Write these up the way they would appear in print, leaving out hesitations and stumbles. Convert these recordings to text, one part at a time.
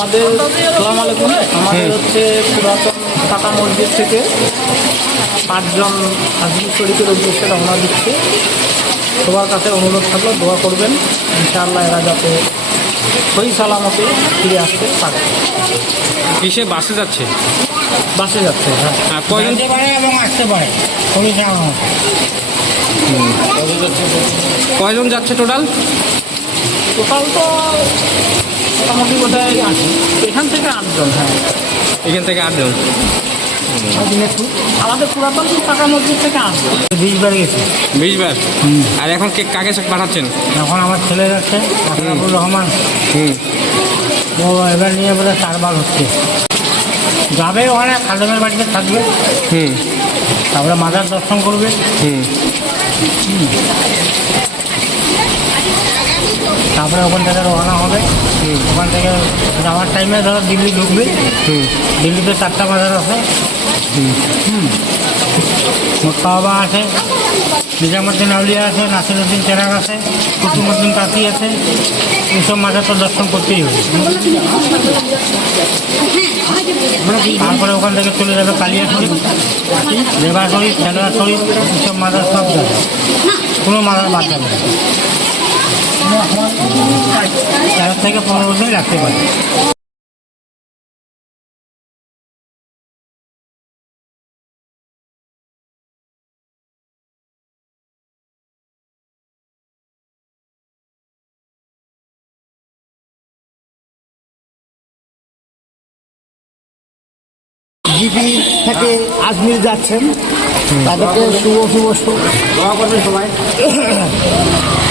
আমাদের আসসালামু আলাইকুম। আমাদের হচ্ছে পুরাতন পাকা মসজিদ থেকে 5 জন আজমির শরীফের উদ্দেশ্যে রওনা দিচ্ছে। সবার কাছে অনুরোধ থাকলো দোয়া করবেন, ইনশাআল্লাহ এরা যাতে সহি সালামতে ফিরে আসতে পারে। কিসে বাসে যাচ্ছে? বাসে যাচ্ছে। হ্যাঁ, কয়জন যেতে পারে এবং আসতে পারে সহি সালামত। কয়জন যাচ্ছে টোটাল? টোটাল তো মোটামুটি বোধহয় এখান থেকে 8 জন। হ্যাঁ, এখান থেকে 8 জন। আমাদের পুরাতন পাকা মসজিদ থেকে 8 জন। 20 বার গেছে। 20 বার। আর এখন কাকে পাঠাচ্ছেন? এখন আমার ছেলে যাচ্ছে আশরাফুর রহমান, হুম। ও এবার নিয়ে বলে 4 বার হচ্ছে। যাবে ওখানে খাদেমের বাড়িতে থাকবে, হুম। তারপরে মাজার দর্শন করবে। হুম। তারপরে ওখান থেকে রওনা হবে। ওখান থেকে যাওয়ার টাইমে ধরো দিল্লি ঢুকবে। হুম। দিল্লিতে 4টা মাজার আছে। মোত্তাবা আছে, নিজামুদ্দিন আউলিয়া আছে, নাসিরুদ্দিন চেরাগ আছে, কুতুবুদ্দিন কাকি আছে। এইসব মাজার তো দর্শন করতেই হবে। তারপরে ওখান থেকে চলে যাবে কালিয়া শরীফ, রেবা শরীফ, খেলোয়া শরীফ, এইসব মাজার সব যাবে, কোনো মাজার বাদ যাবে না। 4 থেকে 15 দিন রাখতে পারে। জিপি থেকে আজমির যাচ্ছেন, তাদেরকে দোয়া করবেন, সবাই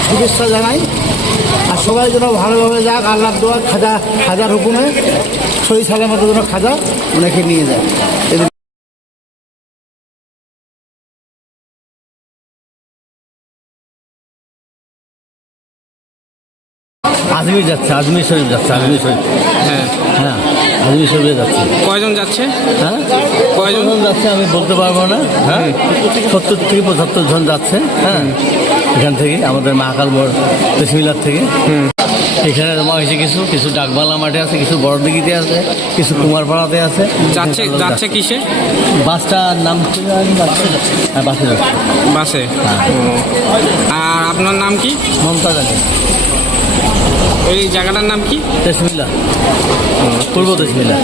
শুভেচ্ছা জানাই। আর সবাই যেন ভালোভাবে যাক, আল্লাহর দোয়া খাজার হুকুমে সহি সালামতের জন্য খাজা ওনাকে নিয়ে যায়। আজমির যাচ্ছে, আজমির শরীফ যাচ্ছে, আজমির শরীফ। হ্যাঁ। হ্যাঁ, আজমির শরীফে যাচ্ছে। কয়জন যাচ্ছে? হ্যাঁ, কয়জন কয়জন যাচ্ছে আমি বলতে পারবো না। হ্যাঁ, 70 থেকে 75 জন যাচ্ছে। হ্যাঁ, এখান থেকে আমাদের মহাকাল মোড় বিসমিল্লাহ থেকে। এখানে জমা হয়েছে কিছু ডাকবাংলা মাঠে আছে, কিছু বড়দিঘিতে আছে, কিছু কুমারপাড়াতে আছে। যাচ্ছে কিসে? বাসটার নাম কি জানি? হ্যাঁ, বাসে যাচ্ছে। বাসে। আর আপনার নাম কি? মমতাজ আলী। এই জায়গাটার নাম কি? বিসমিল্লাহ, পূর্ব বিসমিল্লাহ।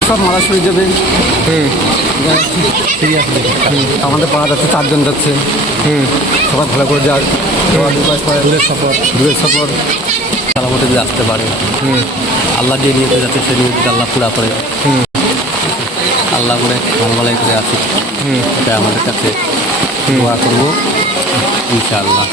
সব মারা শরীর যাবে। আমাদের পাড়া যাচ্ছে, 4 জন যাচ্ছে। সবাই ভালো করে যাক। দূরের সফর সালামতে যদি আসতে পারে, আল্লাহ যে নিয়েছে যাতে সে নিয়ে আল্লাহ পুরা করে, আল্লাহ করে ভালো করে আসি, এটা আমাদের কাছে দোয়া করবো ইনশাআল্লাহ।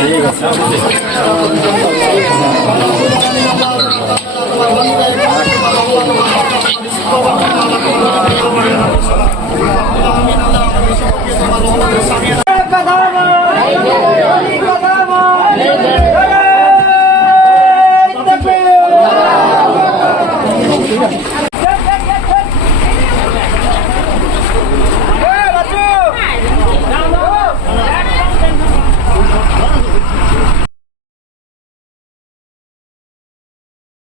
ঠিক আছে